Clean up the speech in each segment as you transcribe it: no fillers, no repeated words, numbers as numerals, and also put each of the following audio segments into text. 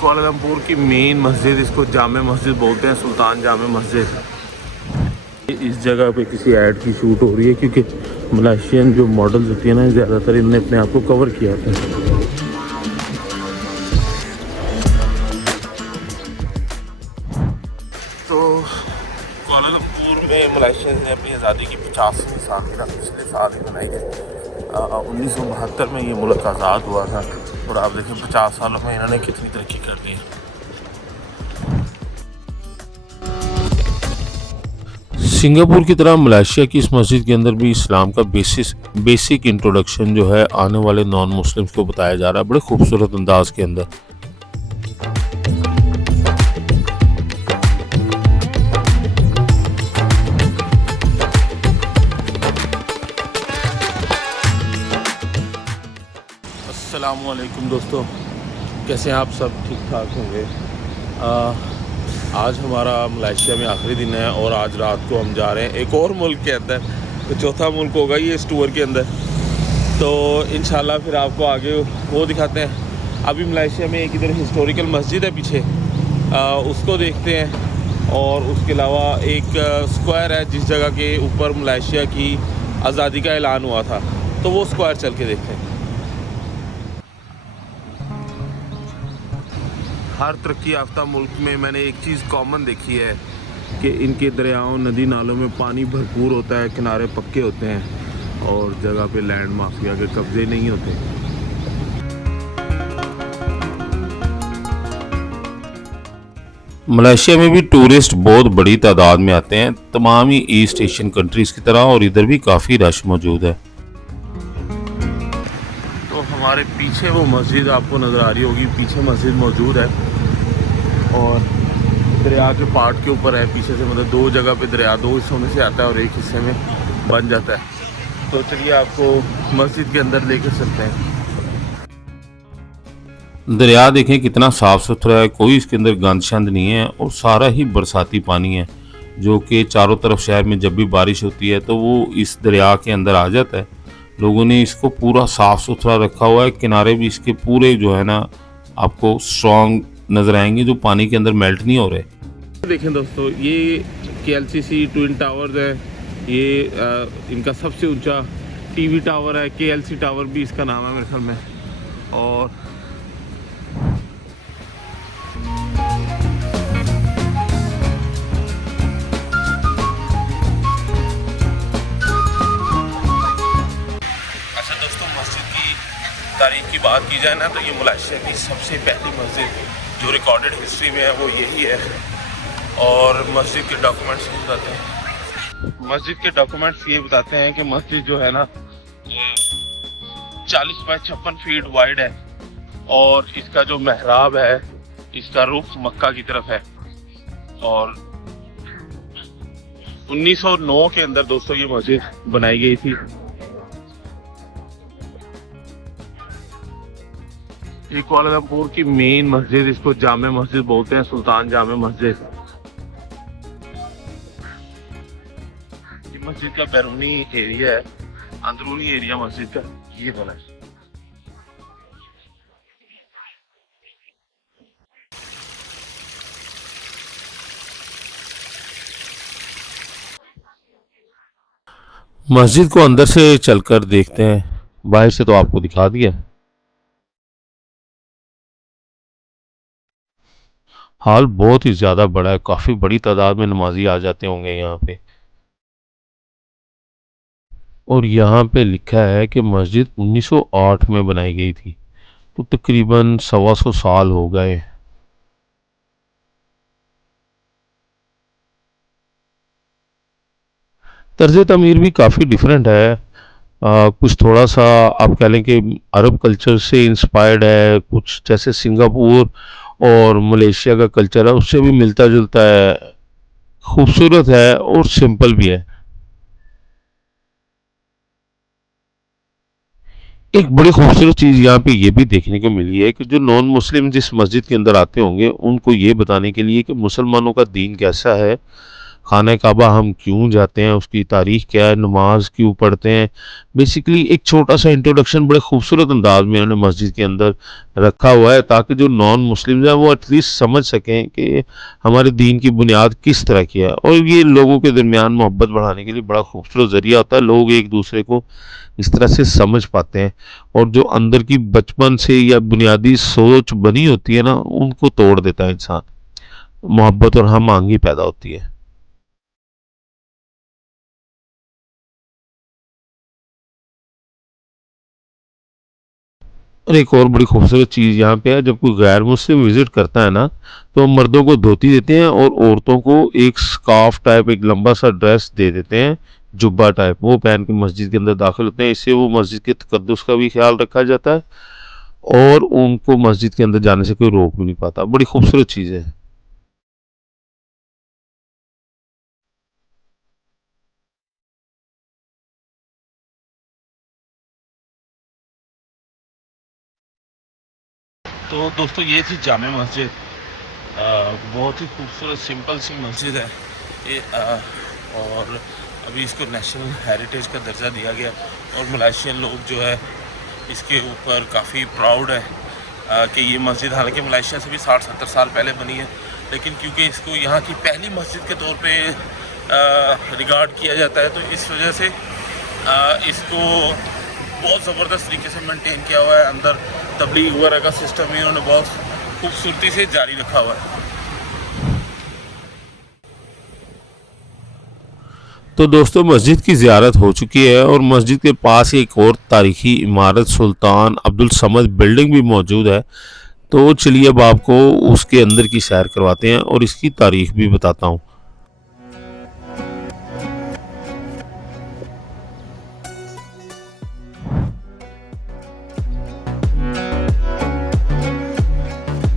Kuala Lumpur की main मस्जिद, इसको जामे मस्जिद बोलते हैं, सुल्तान जामे मस्जिद। इस जगह पे किसी ऐड की शूट हो रही है क्योंकि मलेशियन जो मॉडल्स होती है ना, ज़्यादातर इनने अपने आप को कवर किया था। तो कुआलालंपुर में मलेशियन ने अपनी आज़ादी की 50वीं सालगिरह पिछले साल ही मनाई है। 1972 में ये मुल्क आज़ाद हुआ था और आप देखें 50 सालों में इन्होंने कितनी तरक्की कर दी है। सिंगापुर की तरह मलेशिया की इस मस्जिद के अंदर भी इस्लाम का बेसिक इंट्रोडक्शन जो है आने वाले नॉन मुस्लिम्स को बताया जा रहा है बड़े खूबसूरत अंदाज के अंदर। अस्सलामुअलैकुम दोस्तों, कैसे हैं आप सब? ठीक ठाक होंगे। आज हमारा मलेशिया में आखिरी दिन है और आज रात को हम जा रहे हैं एक और मुल्क के अंदर, तो चौथा मुल्क होगा ये इस टूर के अंदर। तो इंशाल्लाह फिर आपको आगे वो दिखाते हैं। अभी मलेशिया में एक इधर हिस्टोरिकल मस्जिद है पीछे, उसको देखते हैं। और उसके अलावा एक स्क्वायर है जिस जगह के ऊपर मलेशिया की आज़ादी का ऐलान हुआ था, तो वो स्क्वायर चल के देखते हैं। हर तरक्की याफ्ता मुल्क में मैंने एक चीज़ कॉमन देखी है कि इनके दरियाओं नदी नालों में पानी भरपूर होता है, किनारे पक्के होते हैं और जगह पे लैंड माफिया के कब्जे नहीं होते। मलेशिया में भी टूरिस्ट बहुत बड़ी तादाद में आते हैं, तमाम ही ईस्ट एशियन कंट्रीज़ की तरह, और इधर भी काफ़ी रश मौजूद है। तो हमारे पीछे वो मस्जिद आपको नज़र आ रही होगी, पीछे मस्जिद मौजूद है और दरिया के पार्ट के ऊपर है पीछे से, मतलब दो जगह पे दरिया दो हिस्सों में से आता है और एक हिस्से में बन जाता है। तो चलिए आपको मस्जिद के अंदर लेकर चलते हैं। दरिया देखें कितना साफ़ सुथरा है, कोई इसके अंदर गंद शंद नहीं है और सारा ही बरसाती पानी है जो कि चारों तरफ शहर में जब भी बारिश होती है तो वो इस दरिया के अंदर आ जाता है। लोगों ने इसको पूरा साफ़ सुथरा रखा हुआ है, किनारे भी इसके पूरे जो है ना आपको स्ट्रॉन्ग नज़र आएंगे जो पानी के अंदर मेल्ट नहीं हो रहे। देखें दोस्तों, ये KLCC ट्विन टावर्स है, ये इनका सबसे ऊंचा टीवी टावर है, KLC टावर भी इसका नाम है मेरे ख्याल में। और अच्छा दोस्तों, मस्जिद की तारीख की बात की जाए ना तो ये मलेशिया की सबसे पहली मस्जिद जो रिकॉर्डेड हिस्ट्री में है वो यही है। और मस्जिद के डॉक्यूमेंट्स ये बताते हैं कि मस्जिद जो है ना 40 बाय 56 फीट वाइड है और इसका जो मेहराब है इसका रुख मक्का की तरफ है। और 1909 के अंदर दोस्तों ये मस्जिद बनाई गई थी। ये कुआलालंपुर की मेन मस्जिद, इसको जामे मस्जिद बोलते हैं, सुल्तान जामे मस्जिद। ये मस्जिद का बैरूनी एरिया है, अंदरूनी एरिया मस्जिद का ये बना है। मस्जिद को अंदर से चलकर देखते हैं, बाहर से तो आपको दिखा दिया। हॉल बहुत ही ज़्यादा बड़ा है, काफ़ी बड़ी तादाद में नमाजी आ जाते होंगे यहाँ पे। और यहाँ पे लिखा है कि मस्जिद 1908 में बनाई गई थी, तो तकरीबन 125 साल हो गए। तर्ज तमीर भी काफ़ी डिफरेंट है, कुछ थोड़ा सा आप कह लें कि अरब कल्चर से इंस्पायर्ड है, कुछ जैसे सिंगापुर और मलेशिया का कल्चर है उससे भी मिलता जुलता है, खूबसूरत है और सिंपल भी है। एक बड़ी खूबसूरत चीज़ यहाँ पे ये भी देखने को मिली है कि जो नॉन मुस्लिम जिस मस्जिद के अंदर आते होंगे उनको ये बताने के लिए कि मुसलमानों का दीन कैसा है, खाना काबा हम क्यों जाते हैं, उसकी तारीख क्या है, नमाज क्यों पढ़ते हैं। बेसिकली एक छोटा सा इंट्रोडक्शन बड़े खूबसूरत अंदाज में उन्होंने मस्जिद के अंदर रखा हुआ है, ताकि जो नॉन मुस्लिम्स हैं वो एटलीस्ट समझ सकें कि हमारे दीन की बुनियाद किस तरह की है। और ये लोगों के दरमियान मोहब्बत बढ़ाने के लिए बड़ा खूबसूरत ज़रिया होता है। लोग एक दूसरे को इस तरह से समझ पाते हैं, और जो अंदर की बचपन से या बुनियादी सोच बनी होती है ना, उनको तोड़ देता है इंसान। मोहब्बत और हम आंगी पैदा होती है। और एक और बड़ी खूबसूरत चीज़ यहाँ पे है, जब कोई गैर मुस्लिम विजिट करता है ना, तो मर्दों को धोती देते हैं और औरतों को एक स्कार्फ टाइप, एक लंबा सा ड्रेस दे देते हैं, जुब्बा टाइप, वो पहन के मस्जिद के अंदर दाखिल होते हैं। इससे वो मस्जिद के तकद्दुस का भी ख्याल रखा जाता है, और उनको मस्जिद के अंदर जाने से कोई रोक भी नहीं पाता। बड़ी खूबसूरत चीज़ है। तो दोस्तों ये थी जामे मस्जिद। बहुत ही खूबसूरत सिंपल सी मस्जिद है ये। और अभी इसको नेशनल हेरिटेज का दर्जा दिया गया, और मलेशियन लोग जो है इसके ऊपर काफ़ी प्राउड है कि ये मस्जिद, हालांकि मलेशिया से भी 60-70 साल पहले बनी है, लेकिन क्योंकि इसको यहाँ की पहली मस्जिद के तौर पे रिगार्ड किया जाता है, तो इस वजह से इसको बहुत ज़बरदस्त तरीके से मेंटेन किया हुआ है। अंदर तबलीग वगैरह का सिस्टम भी इन्होंने बहुत खूबसूरती से जारी रखा हुआ है। तो दोस्तों मस्जिद की ज़ियारत हो चुकी है, और मस्जिद के पास एक और तारीखी इमारत सुल्तान अब्दुल समद बिल्डिंग भी मौजूद है। तो चलिए अब आपको उसके अंदर की सैर करवाते हैं और इसकी तारीख भी बताता हूँ।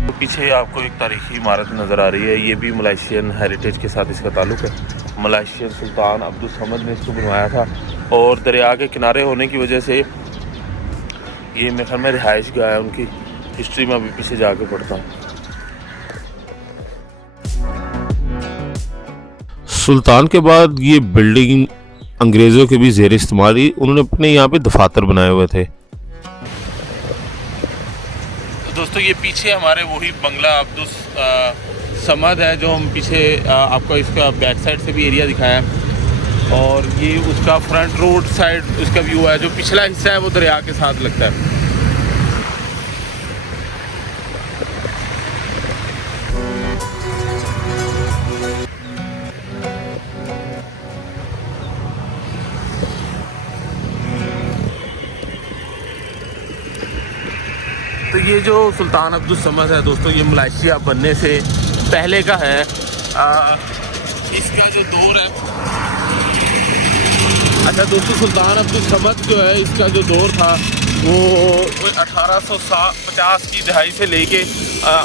तो पीछे आपको एक तारीखी इमारत नज़र आ रही है, ये भी मलेशियन हेरिटेज के साथ इसका ताल्लुक़ है। मलेशियन सुल्तान अब्दुल समद ने इसको बनवाया था, और दरिया के किनारे होने की वजह से ये मेरे ख्याल में रिहाइश गाह है उनकी। हिस्ट्री में अभी पीछे जाके पढ़ता हूँ। सुल्तान के बाद ये बिल्डिंग अंग्रेज़ों के भी ज़ेर इस्तेमाल ही, उन्होंने अपने यहाँ पे दफातर बनाए हुए थे। तो दोस्तों ये पीछे हमारे वही बंगला अब्दुल समद है, जो हम पीछे आपको इसका बैक साइड से भी एरिया दिखाया, और ये उसका फ्रंट रोड साइड उसका व्यू है। जो पिछला हिस्सा है वो दरिया के साथ लगता है। तो ये जो सुल्तान अब्दुल समद है दोस्तों, ये मलेशिया बनने से पहले का है। इसका जो दौर है, अच्छा दोस्तों, सुल्तान अब्दुल समद जो है इसका जो दौर था वो 1850 की दहाई से लेके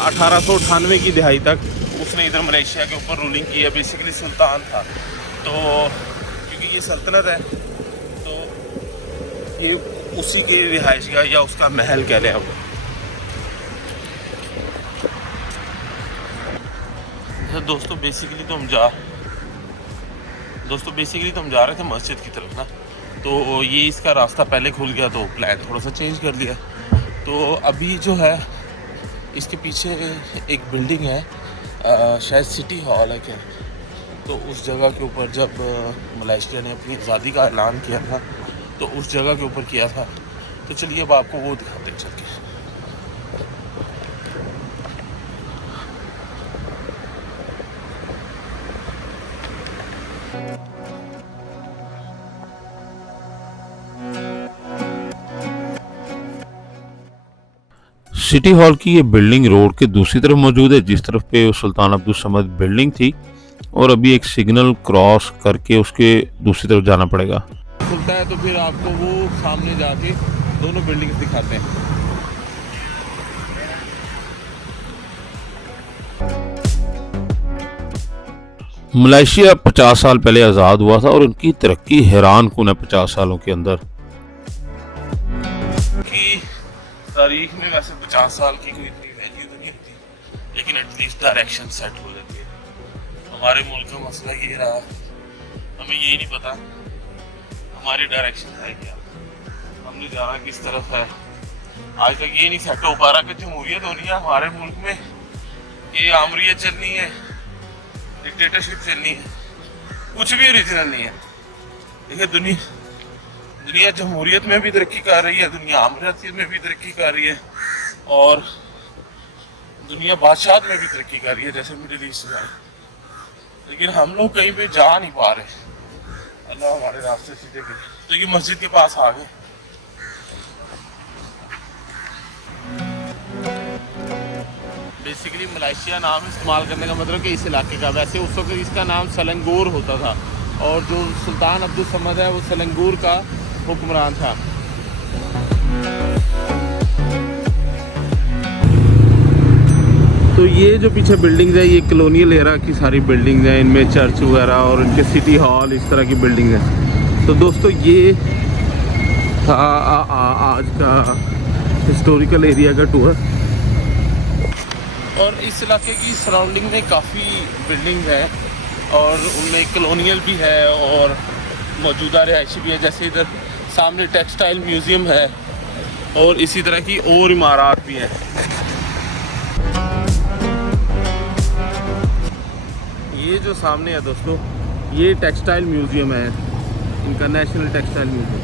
1898 की दहाई तक उसने इधर मलेशिया के ऊपर रूलिंग की है। बेसिकली सुल्तान था, तो क्योंकि ये सल्तनत है, तो ये उसी के रिहाइशगाह या उसका महल कह लें हम। दोस्तों बेसिकली तो हम जा रहे थे मस्जिद की तरफ ना, तो ये इसका रास्ता पहले खुल गया, तो प्लान थोड़ा सा चेंज कर लिया। तो अभी जो है इसके पीछे एक बिल्डिंग है, शायद सिटी हॉल है क्या, तो उस जगह के ऊपर जब मलेशिया ने अपनी आज़ादी का ऐलान किया था, तो उस जगह के ऊपर किया था। तो चलिए अब आपको वो दिखाते हैं चल के। सिटी हॉल की ये बिल्डिंग रोड के दूसरी तरफ मौजूद है, जिस तरफ पे सुल्तान अब्दुल समद बिल्डिंग थी, और अभी एक सिग्नल क्रॉस करके उसके दूसरी तरफ जाना पड़ेगा। खुलता है तो फिर आपको वो सामने जाके दोनों बिल्डिंग्स दिखाते हैं। मलेशिया 50 साल पहले आज़ाद हुआ था, और उनकी तरक्की हैरान कुन है 50 सालों के अंदर। की तारीख में वैसे 50 साल की कोई इतनी वैल्यू तो नहीं होती, लेकिन एटलीस्ट डायरेक्शन सेट हो जाती है। हमारे मुल्क का मसला ये रहा, हमें यही नहीं पता हमारी डायरेक्शन है क्या, हमने जाना किस तरफ है। आज तक ये नहीं सेट हो पा रहा कि जमहूरियत होनी है हमारे मुल्क में, ये आमरीत चलनी है, डिक्टेटरशिप चलनी है, कुछ भी ओरिजिनल नहीं है। देखिए दुनिया जमहूरियत में भी तरक्की कर रही है, दुनिया आमरीत में भी तरक्की कर रही है, और दुनिया बादशाह में भी तरक्की कर रही है जैसे मिडिल ईस्ट में। लेकिन हम लोग कहीं पे जा नहीं पा रहे, अल्लाह हमारे रास्ते सीधे करे। तो ये मस्जिद के पास आ गए। बेसिकली मलेशिया नाम इस्तेमाल करने का मतलब कि इस इलाके का, वैसे उस वक्त इसका नाम सलंगूर होता था, और जो सुल्तान अब्दुल समद है वो सलंगूर का हुक्मरान था। तो ये जो पीछे बिल्डिंग्स है ये कॉलोनियल एरा की सारी बिल्डिंग्स हैं, इनमें चर्च वगैरह और इनके सिटी हॉल इस तरह की बिल्डिंग है। तो दोस्तों ये था आज का हिस्टोरिकल एरिया का टूर। और इस इलाके की सराउंडिंग में काफ़ी बिल्डिंग है और उनमें कॉलोनियल भी है और मौजूदा रिहायशी भी है। जैसे इधर सामने टेक्सटाइल म्यूज़ियम है और इसी तरह की और इमारत भी हैं। ये जो सामने है दोस्तों, ये टेक्सटाइल म्यूज़ियम है, इनका नेशनल टेक्सटाइल म्यूज़ियम।